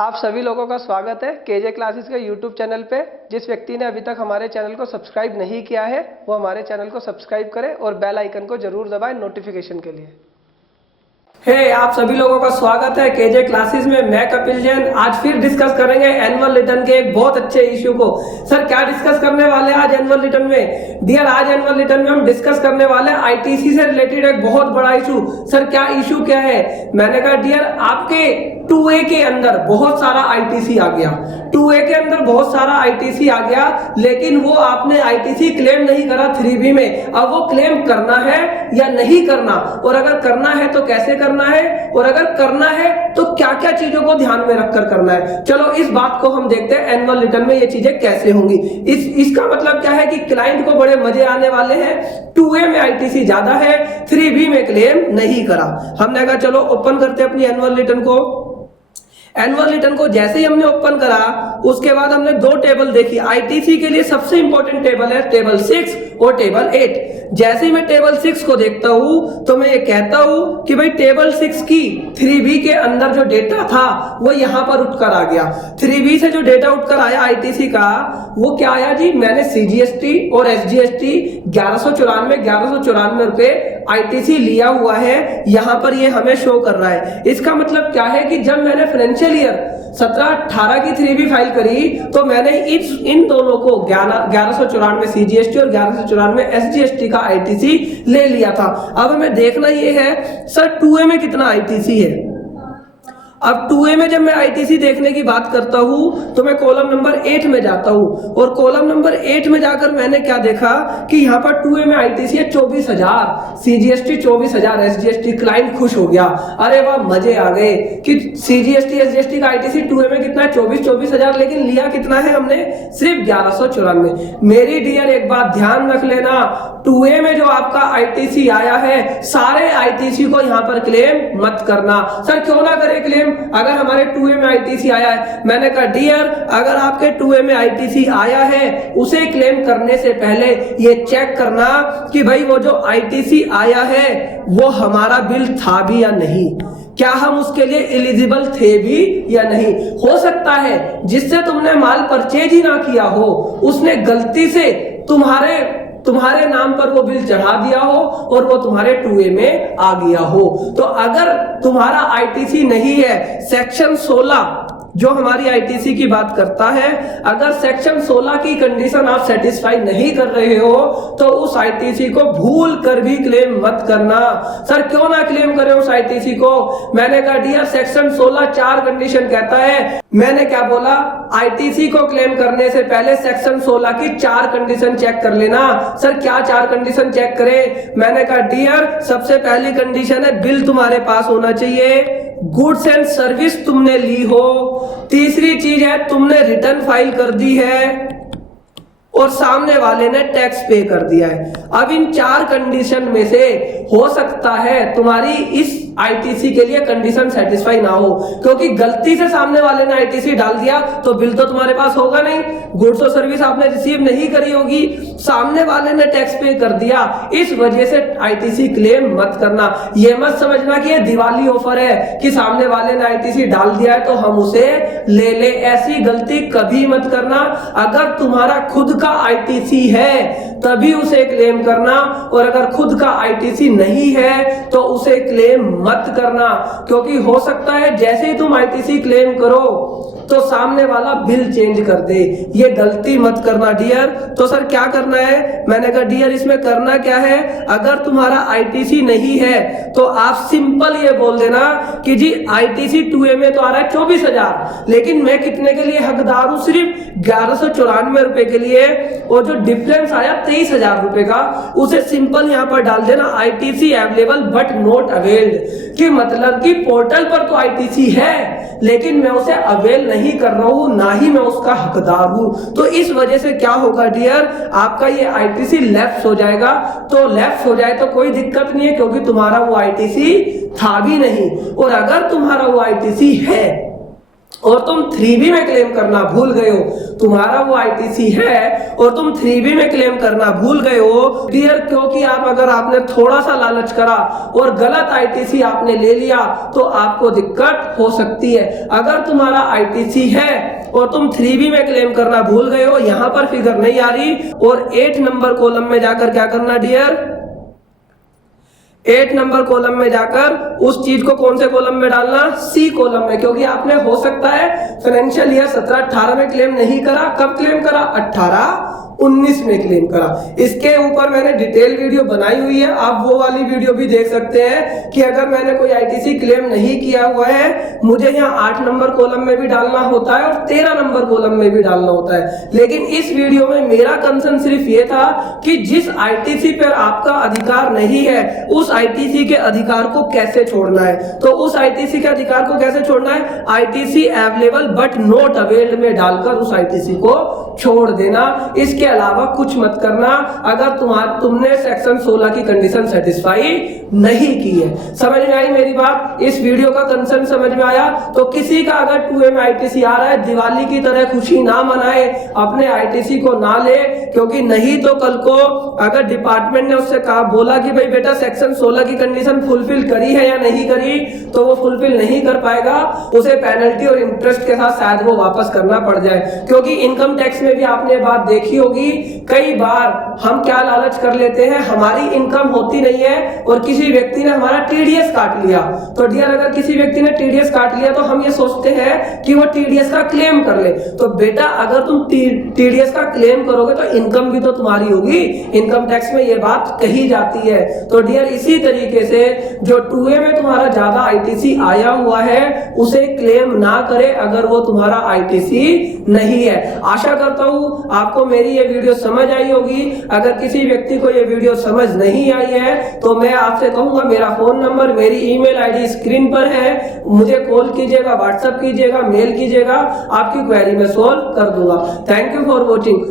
आप सभी लोगों का स्वागत है केजे क्लासेस के यूट्यूब चैनल पे। जिस व्यक्ति ने अभी तक हमारे चैनल को सब्सक्राइब नहीं किया है वो हमारे चैनल को सब्सक्राइब करे और बेल आइकन को जरूर दबाएं नोटिफिकेशन के लिए। आप सभी लोगों का स्वागत है केजे क्लासेस में। मैं कपिल जैन आज फिर डिस्कस करेंगे एनुअल रिटर्न के एक बहुत अच्छे इश्यू को। सर क्या डिस्कस करने वाले हैं आज एनुअल रिटर्न में? डियर आज एनुअल रिटर्न में हम डिस्कस करने वाले हैं आईटीसी से रिलेटेड एक बहुत बड़ा इशू। सर क्या इशू क्या है? मैंने कहा डियर आपके 2A के अंदर बहुत सारा आईटीसी आ गया, 2A के अंदर बहुत सारा आईटीसी आ गया, लेकिन वो आपने आईटीसी क्लेम नहीं करा 3B में। अब वो क्लेम करना है या नहीं करना, और अगर करना है तो कैसे करना है, और अगर करना है तो क्या क्या चीजों को ध्यान में रखकर करना है। चलो इस बात को हम देखते हैं एनुअल रिटर्न में ये चीजें कैसे होंगी। इसका मतलब क्या है कि क्लाइंट को बड़े मजे आने वाले हैं। 2A में आईटीसी ज्यादा है, 3B में क्लेम नहीं करा। हमने कहा चलो ओपन करते अपनी एनुअल रिटर्न को। एनुअल रिटर्न को जैसे ही हमने ओपन करा उसके बाद हमने दो टेबल देखी। आईटीसी के लिए सबसे इंपॉर्टेंट टेबल है टेबल 6 और टेबल 8। जैसे ही मैं टेबल 6 को देखता हूं तो मैं ये कहता हूं कि भाई टेबल 6 की 3B के अंदर जो डेटा था वो यहां पर उठकर आ गया। 3B से जो डेटा उठकर आया आईटीसी का वो क्या आया जी? मैंने सीजीएसटी और एसजीएसटी 1194 रुपए आईटीसी लिया हुआ है, यहां पर ये हमें शो कर रहा है। इसका मतलब क्या है कि जब मैंने फाइनेंशियल ईयर 17-18 की 3B फाइल करी तो मैंने इन दोनों को 1194 सीजीएसटी और 1194 एसजीएसटी का आईटीसी ले लिया था। अब हमें देखना ये है सर 2A में कितना आईटीसी है। अब 2A में जब मैं आईटीसी देखने की बात करता हूं तो मैं कॉलम नंबर 8 में जाता हूं, और कॉलम नंबर 8 में जाकर मैंने क्या देखा कि यहाँ पर 2A में आईटीसी है 24,000, सीजीएसटी 24,000, एसजीएसटी। क्लाइंट खुश हो गया, अरे वाह मजे आ गए कि सीजीएसटी एसजीएसटी का आईटीसी 2A में कितना है 24,000, लेकिन लिया कितना है हमने? सिर्फ 1194। मेरी डियर एक बात ध्यान रख लेना, 2A में जो आपका आईटीसी आया है सारे आईटीसी को यहाँ पर क्लेम मत करना। सर क्यों ना करे क्लेम अगर हमारे 2A में आईटीसी आया है? मैंने कहा डियर अगर आपके 2A में आईटीसी आया है उसे क्लेम करने से पहले ये चेक करना कि भाई वो जो आईटीसी आया है वो हमारा बिल था भी या नहीं, क्या हम उसके लिए एलिजिबल थे भी या नहीं। हो सकता है जिससे तुमने माल परचेज ही ना किया हो उसने गलती से तुम्हारे नाम पर वो बिल चढ़ा दिया हो और वो तुम्हारे 2A में आ गया हो। तो अगर तुम्हारा आईटीसी नहीं है, सेक्शन 16 जो हमारी आईटीसी की बात करता है, अगर सेक्शन 16 की कंडीशन आप सेटिस्फाई नहीं कर रहे हो तो उस आईटीसी को भूल कर भी क्लेम मत करना। सर क्यों ना क्लेम करें उस आईटीसी को? मैंने कहा डियर सेक्शन 16 4 कंडीशन कहता है। मैंने क्या बोला? आईटीसी को क्लेम करने से पहले सेक्शन 16 की 4 कंडीशन चेक कर लेना। सर क्या 4 कंडीशन चेक करें? मैंने कहा डियर सबसे पहली कंडीशन है बिल तुम्हारे पास होना चाहिए, गुड्स एंड सर्विस तुमने ली हो, तीसरी चीज है तुमने रिटर्न फाइल कर दी है, और सामने वाले ने टैक्स पे कर दिया है। अब इन 4 कंडीशन में से हो सकता है तुम्हारी इस आईटीसी के लिए कंडीशन सेटिस्फाई ना हो, क्योंकि गलती से सामने वाले ने आईटीसी डाल दिया तो बिल तो तुम्हारे पास होगा नहीं, गुड्स और सर्विस आपने रिसीव नहीं करी होगी, सामने वाले ने टैक्स पे कर दिया, इस वजह से आईटीसी क्लेम मत करना। ये मत समझना कि ये दिवाली ऑफर है कि सामने वाले ने आईटीसी डाल दिया है तो हम उसे ले ले, ऐसी गलती कभी मत करना। अगर तुम्हारा खुद का आईटीसी है तभी उसे क्लेम करना, और अगर खुद का आईटीसी नहीं है तो उसे क्लेम मत करना, क्योंकि हो सकता है जैसे ही तुम आईटीसी क्लेम करो तो सामने वाला बिल चेंज कर दे। ये गलती मत करना डियर। तो सर क्या करना है? मैंने कहा डियर इसमें करना क्या है, अगर तुम्हारा आईटीसी नहीं है तो आप सिंपल ये बोल देना कि जी आईटीसी 2A में तो आ रहा है 24,000, लेकिन मैं कितने के लिए हकदार हूं? सिर्फ 1194 रुपए के लिए, और जो डिफरेंस आया 23,000 रुपए का उसे सिंपल यहां पर डाल देना ITC available but not availed, कि मतलब कि पोर्टल पर तो आईटीसी है लेकिन मैं उसे अवेल नहीं कर रहा हूं, ना ही मैं उसका हकदार हूं। तो इस वजह से क्या होगा डियर, आपका ये आईटीसी लैप्स हो जाएगा। तो लैप्स हो जाए तो कोई दिक्कत नहीं है क्योंकि तुम्हारा वो आईटीसी था भी नहीं, और अगर तुम्हारा वो आईटीसी है और तुम 3B में क्लेम करना भूल गए हो, तुम्हारा वो आईटीसी है और तुम 3B में क्लेम करना भूल गए हो डियर, क्योंकि अगर आपने थोड़ा सा लालच करा और गलत आईटीसी आपने ले लिया तो आपको दिक्कत हो सकती है। अगर तुम्हारा आईटीसी है और तुम 3B में क्लेम करना भूल गए हो, यहां पर फिगर नहीं आ रही, और 8 नंबर कॉलम में जाकर क्या करना डियर, 8 नंबर कॉलम में जाकर उस चीज को कौन से कॉलम में डालना, सी कॉलम में, क्योंकि आपने हो सकता है फाइनेंशियल ईयर 17-18 में क्लेम नहीं करा, कब क्लेम करा, 18-19 में क्लेम करा। इसके ऊपर मैंने डिटेल वीडियो बनाई हुई है, आप वो वाली वीडियो भी देख सकते हैं कि अगर मैंने कोई आईटीसी क्लेम नहीं किया हुआ है, मुझे यहाँ 8 नंबर कॉलम में भी डालना होता है और 13 नंबर कॉलम में भी डालना होता है। लेकिन इस वीडियो में मेरा कंसर्न सिर्फ ये था कि जिस आईटीसी पर आपका अधिकार नहीं है उस आईटीसी के अधिकार को कैसे छोड़ना है। तो उस आईटीसी के अधिकार को कैसे छोड़ना है, ITC available but not availed में डालकर उस आईटीसी को छोड़ देना, इसके अलावा कुछ मत करना अगर तुमने सेक्शन 16 की कंडीशन सेटिस्फाई नहीं की है। समझ में आई मेरी बात, इस वीडियो का कंसर्न समझ में आया। तो किसी का अगर 2A में आईटीसी आ रहा है, दिवाली की तरह खुशी ना मनाए, अपने आईटीसी को ना ले, क्योंकि नहीं तो कल को अगर डिपार्टमेंट ने उससे कहा बोला कि भाई बेटा सेक्शन 16 की कंडीशन फुलफिल करी है या नहीं करी, तो वो फुलफिल नहीं कर पाएगा, उसे पेनल्टी और इंटरेस्ट के साथ शायद वो वापस करना पड़ जाए। क्योंकि इनकम टैक्स में भी आपने बात देखी होगी, कई बार हम क्या लालच कर लेते हैं, हमारी इनकम होती नहीं है और किसी व्यक्ति ने हमारा टीडीएस काट लिया। तो डियर अगर किसी व्यक्ति ने टीडीएस काट लिया तो हम ये सोचते हैं कि वो टीडीएस का क्लेम कर ले। तो बेटा अगर तुम टीडीएस का क्लेम करोगे तो इनकम भी तो तुम्हारी होगी, इनकम टैक्स में ये बात कही जाती है। तो डियर इसी तरीके से जो 2A में तुम्हारा ज्यादा आईटीसी आया हुआ है उसे क्लेम ना करे अगर वो तुम्हारा आईटीसी नहीं है। आशा करता हूं आपको मेरी ये वीडियो समझ आई होगी। अगर किसी व्यक्ति को ये वीडियो समझ नहीं आई है तो मैं आपसे कहूंगा मेरा फोन नंबर, मेरी ईमेल आईडी स्क्रीन पर है, मुझे कॉल कीजिएगा, व्हाट्सएप कीजिएगा, मेल कीजिएगा, आपकी क्वेरी मैं सॉल्व कर दूंगा। Thank you for watching.